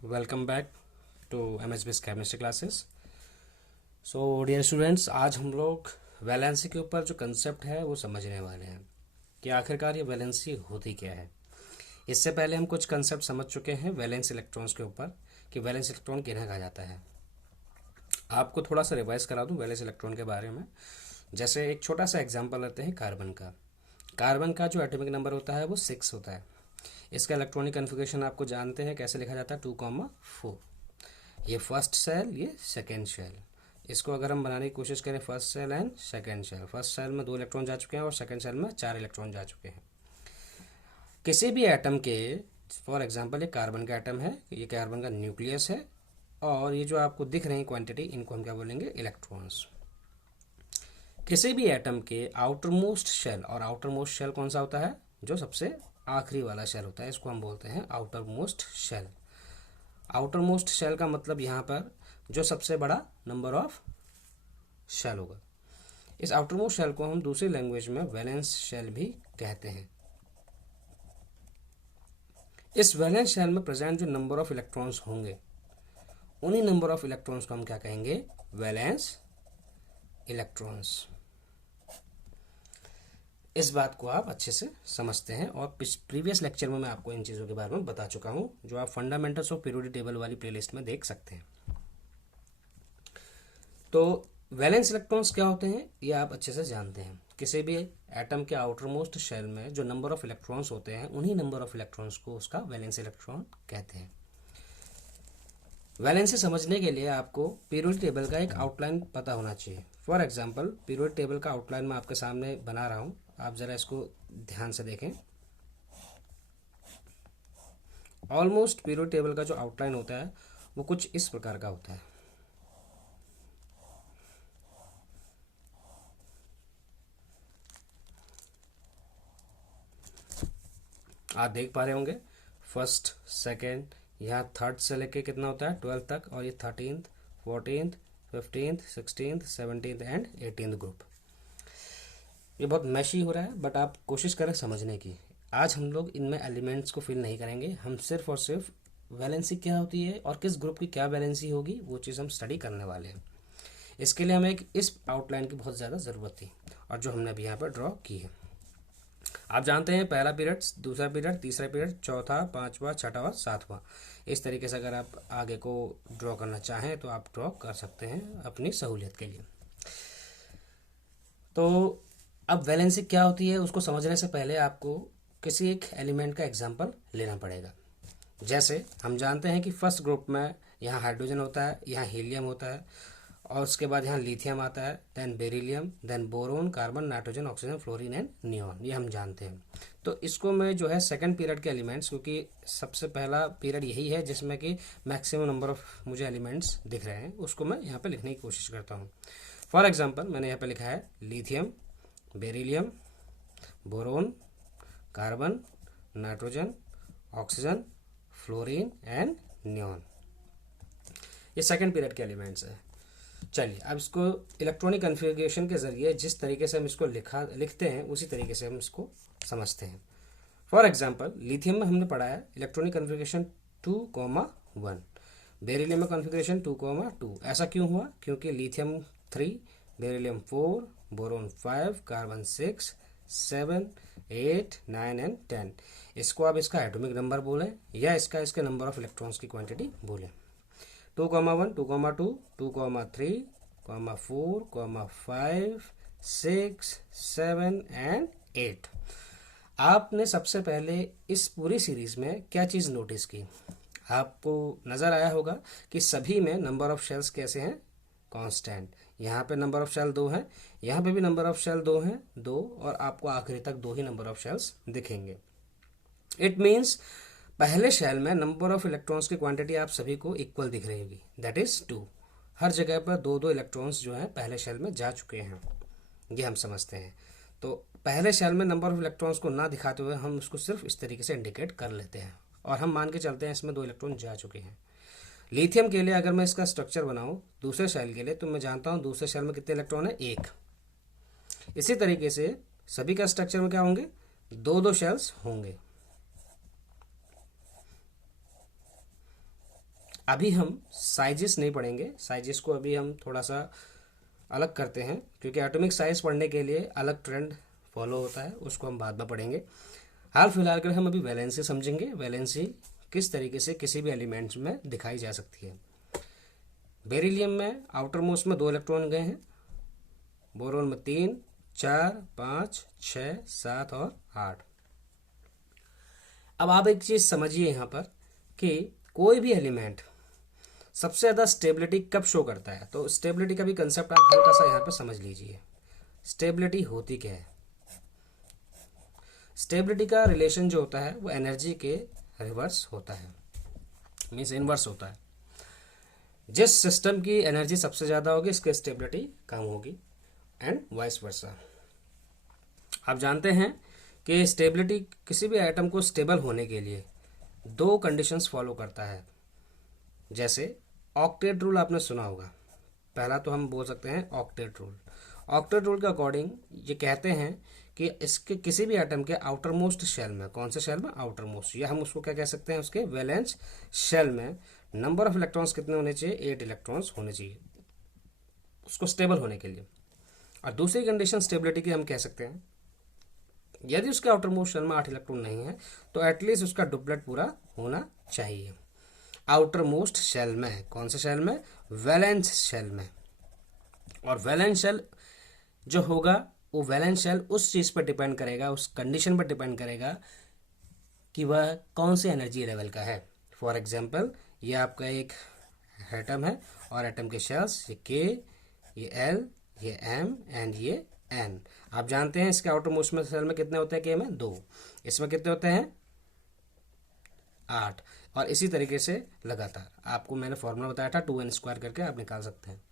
Welcome back to MSB's chemistry classes. So dear students, आज हम लोग वैलेंसी के ऊपर जो कंसेप्ट है वो समझने वाले हैं कि आखिरकार ये वैलेंसी होती क्या है। इससे पहले हम कुछ कंसेप्ट समझ चुके हैं वैलेंस इलेक्ट्रॉन्स के ऊपर कि वैलेंस इलेक्ट्रॉन किन्हें कहा जाता है। आपको थोड़ा सा रिवाइज करा दूं वैलेंस इलेक्ट्रॉन के बारे में। जैसे एक छोटा सा एग्जांपल लेते हैं कार्बन का। कार्बन का जो एटॉमिक नंबर होता है वो 6 होता है। इसका इलेक्ट्रॉनिक कन्फिगरेशन आपको जानते हैं कैसे लिखा जाता है, 2,4। ये फर्स्ट सेल, ये सेकेंड शेल। इसको अगर हम बनाने की कोशिश करें first shell and second shell, first shell में 2 इलेक्ट्रॉन जा चुके हैं और सेकेंड सेल में 4 इलेक्ट्रॉन जा चुके हैं। किसी भी एटम के, फॉर एग्जांपल ये कार्बन का एटम है, ये कार्बन का न्यूक्लियस है और ये जो आपको दिख रही है क्वांटिटी, इनको हम क्या बोलेंगे, इलेक्ट्रॉन्स। किसी भी एटम के आउटर मोस्ट शेल, और आउटर मोस्ट शेल कौन सा होता है, जो सबसे आखिरी वाला शेल होता है, इसको हम बोलते हैं outermost shell. Outermost shell का मतलब यहाँ पर जो सबसे बड़ा नंबर ऑफ शेल होगा। इस आउटर मोस्ट शेल को हम दूसरी लैंग्वेज में वैलेंस शेल भी कहते हैं। इस वैलेंस शेल में प्रेजेंट जो नंबर ऑफ इलेक्ट्रॉन्स होंगे, उन्हीं नंबर ऑफ इलेक्ट्रॉन्स को हम क्या कहेंगे, वैलेंस इलेक्ट्रॉन्स। इस बात को आप अच्छे से समझते हैं और प्रीवियस लेक्चर में मैं आपको इन चीज़ों के बारे में बता चुका हूं, जो आप फंडामेंटल्स ऑफ पीरियोडिक टेबल वाली प्लेलिस्ट में देख सकते हैं। तो वैलेंस इलेक्ट्रॉन्स क्या होते हैं ये आप अच्छे से जानते हैं। किसी भी एटम के आउटर मोस्ट शेल में जो नंबर ऑफ इलेक्ट्रॉन्स होते हैं, उन्हीं नंबर ऑफ इलेक्ट्रॉन्स को उसका वैलेंस इलेक्ट्रॉन कहते हैं। वैलेंसी समझने के लिए आपको पीरियोडिक टेबल का एक आउटलाइन पता होना चाहिए। फॉर एग्जांपल पीरियोडिक टेबल का आउटलाइन मैं आपके सामने बना रहा हूं, आप जरा इसको ध्यान से देखें। ऑलमोस्ट पीरियोडिक टेबल का जो आउटलाइन होता है वो कुछ इस प्रकार का होता है। आप देख पा रहे होंगे फर्स्ट, सेकेंड, यहाँ थर्ड से लेके कितना होता है 12 तक, और ये 13th, 14th, 15th, 16th, 17th and 18th group. ये बहुत मैशी हो रहा है बट आप कोशिश करें समझने की। आज हम लोग इनमें एलिमेंट्स को फिल नहीं करेंगे, हम सिर्फ और सिर्फ वैलेंसी क्या होती है और किस ग्रुप की क्या वैलेंसी होगी वो चीज़ हम स्टडी करने वाले हैं। इसके लिए हमें एक इस आउटलाइन की बहुत ज़्यादा ज़रूरत थी और जो हमने अभी यहाँ पर ड्रॉ की है। आप जानते हैं पहला पीरियड, दूसरा पीरियड, तीसरा पीरियड, चौथा, पांचवा, छठा और सातवां। इस तरीके से अगर आप आगे को ड्रॉ करना चाहें तो आप ड्रॉ कर सकते हैं अपनी सहूलियत के लिए। तो अब वैलेंसी क्या होती है उसको समझने से पहले आपको किसी एक एलिमेंट का एग्जाम्पल लेना पड़ेगा। जैसे हम जानते हैं कि फर्स्ट ग्रुप में यहाँ हाइड्रोजन होता है, यहाँ हीलियम होता है और उसके बाद यहाँ लिथियम आता है, then beryllium, then boron, carbon, nitrogen, oxygen, fluorine and neon, ये हम जानते हैं। तो इसको मैं जो है सेकंड पीरियड के एलिमेंट्स, क्योंकि सबसे पहला पीरियड यही है जिसमें कि मैक्सिमम नंबर ऑफ मुझे एलिमेंट्स दिख रहे हैं, उसको मैं यहाँ पे लिखने की कोशिश करता हूँ। फॉर एग्जाम्पल मैंने यहाँ पे लिखा है lithium, beryllium, boron, carbon, nitrogen, oxygen, fluorine and neon. ये सेकंड पीरियड के एलिमेंट्स है। चलिए अब इसको इलेक्ट्रॉनिक कन्फिग्रेशन के जरिए जिस तरीके से हम इसको लिखते हैं उसी तरीके से हम इसको समझते हैं। फॉर एग्जांपल लिथियम में हमने पढ़ा है इलेक्ट्रॉनिक कन्फिग्रेशन 2,1, बेरिलियम में कन्फिग्रेशन 2,2। ऐसा क्यों हुआ, क्योंकि lithium 3, beryllium 4, boron 5, carbon 6, 7, 8, 9 and 10। इसको आप इसका एटॉमिक नंबर बोलें या इसके नंबर ऑफ इलेक्ट्रॉन्स की क्वांटिटी बोलें। 2,1, 2,2, 2,3, 4, 5, 6, 7 एंड 8। आपने सबसे पहले इस पूरी सीरीज में क्या चीज़ नोटिस की, आपको नज़र आया होगा कि सभी में नंबर ऑफ शेल्स कैसे हैं, कांस्टेंट। यहाँ पे नंबर ऑफ शेल 2 हैं, यहाँ पे भी नंबर ऑफ शेल 2 हैं, 2, और आपको आखिरी तक 2 ही नंबर ऑफ शेल्स दिखेंगे। इट मीन्स पहले शेल में नंबर ऑफ इलेक्ट्रॉन्स की क्वांटिटी आप सभी को इक्वल दिख रही होगी, दैट इज 2। हर जगह पर 2-2 इलेक्ट्रॉन्स जो हैं पहले शेल में जा चुके हैं, ये हम समझते हैं। तो पहले शेल में नंबर ऑफ इलेक्ट्रॉन्स को ना दिखाते हुए हम उसको सिर्फ इस तरीके से इंडिकेट कर लेते हैं और हम मान के चलते हैं इसमें 2 इलेक्ट्रॉन जा चुके हैं। लिथियम के लिए अगर मैं इसका स्ट्रक्चर बनाऊं दूसरे शेल के लिए, तो मैं जानता हूं दूसरे शेल में कितने इलेक्ट्रॉन है, 1। इसी तरीके से सभी का स्ट्रक्चर में क्या होंगे, 2-2 शेल्स होंगे। अभी हम साइजेस नहीं पढ़ेंगे, साइजेस को अभी हम थोड़ा सा अलग करते हैं, क्योंकि एटॉमिक साइज पढ़ने के लिए अलग ट्रेंड फॉलो होता है, उसको हम बाद में पढ़ेंगे। हाल फिलहाल के लिए हम अभी वैलेंसी समझेंगे, वैलेंसी किस तरीके से किसी भी एलिमेंट्स में दिखाई जा सकती है। बेरिलियम में आउटर मोस्ट में 2 इलेक्ट्रॉन गए हैं, बोरोन में 3, 4, 5, 6, 7 और 8। अब आप एक चीज समझिए यहाँ पर कि कोई भी एलिमेंट सबसे ज्यादा स्टेबिलिटी कब शो करता है। तो स्टेबिलिटी का भी कंसेप्ट आप हल्का सा यहाँ पर समझ लीजिए। स्टेबिलिटी होती क्या है? स्टेबिलिटी का रिलेशन जो होता है वो एनर्जी के रिवर्स होता है, मीन्स इनवर्स होता है। जिस सिस्टम की एनर्जी सबसे ज़्यादा होगी इसकी स्टेबिलिटी कम होगी, एंड वाइस वर्सा। आप जानते हैं कि स्टेबिलिटी किसी भी आइटम को स्टेबल होने के लिए 2 कंडीशंस फॉलो करता है। जैसे ऑक्टेट रूल आपने सुना होगा, पहला तो हम बोल सकते हैं ऑक्टेट रूल। ऑक्टेट रूल के अकॉर्डिंग ये कहते हैं कि इसके किसी भी एटम के आउटर मोस्ट शेल में, कौन से शेल में? आउटर मोस्ट, या हम उसको क्या कह सकते हैं, उसके वैलेंस शेल में नंबर ऑफ इलेक्ट्रॉन्स कितने होने चाहिए? 8 इलेक्ट्रॉन्स होने चाहिए उसको स्टेबल होने के लिए। और दूसरी कंडीशन स्टेबिलिटी की हम कह सकते हैं, यदि उसके आउटर मोस्ट शेल में 8 इलेक्ट्रॉन नहीं है तो एटलीस्ट उसका डुप्लेट पूरा होना चाहिए आउटर मोस्ट शेल में। कौन से शेल में? वैलेंस शेल में। और वैलेंस शेल जो होगा वो वैलेंस शेल उस चीज़ पर डिपेंड करेगा, उस कंडीशन पर डिपेंड करेगा कि वह कौन से एनर्जी लेवल का है। फॉर एग्जांपल ये आपका एक एटम है और एटम के शेल्स ये के, ये एल, ये एम एंड ये एन। आप जानते हैं इसके आउटर मोस्ट में शेल में कितने होते हैं? के में 2, इसमें कितने होते हैं? 8। और इसी तरीके से लगातार आपको मैंने फॉर्मूला बताया था 2n² करके आप निकाल सकते हैं।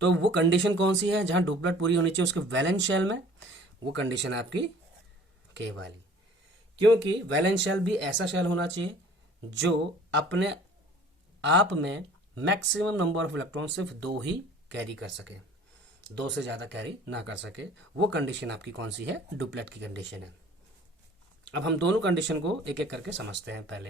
तो वो कंडीशन कौन सी है जहां डुप्लेट पूरी होनी चाहिए उसके वैलेंस शेल में? वो कंडीशन आपकी के वाली, क्योंकि वैलेंस शेल भी ऐसा शेल होना चाहिए जो अपने आप में मैक्सिमम नंबर ऑफ इलेक्ट्रॉन सिर्फ 2 ही कैरी कर सके, 2 से ज़्यादा कैरी ना कर सके। वो कंडीशन आपकी कौन सी है? डुप्लेट की कंडीशन है। अब हम दोनों कंडीशन को एक एक करके समझते हैं। पहले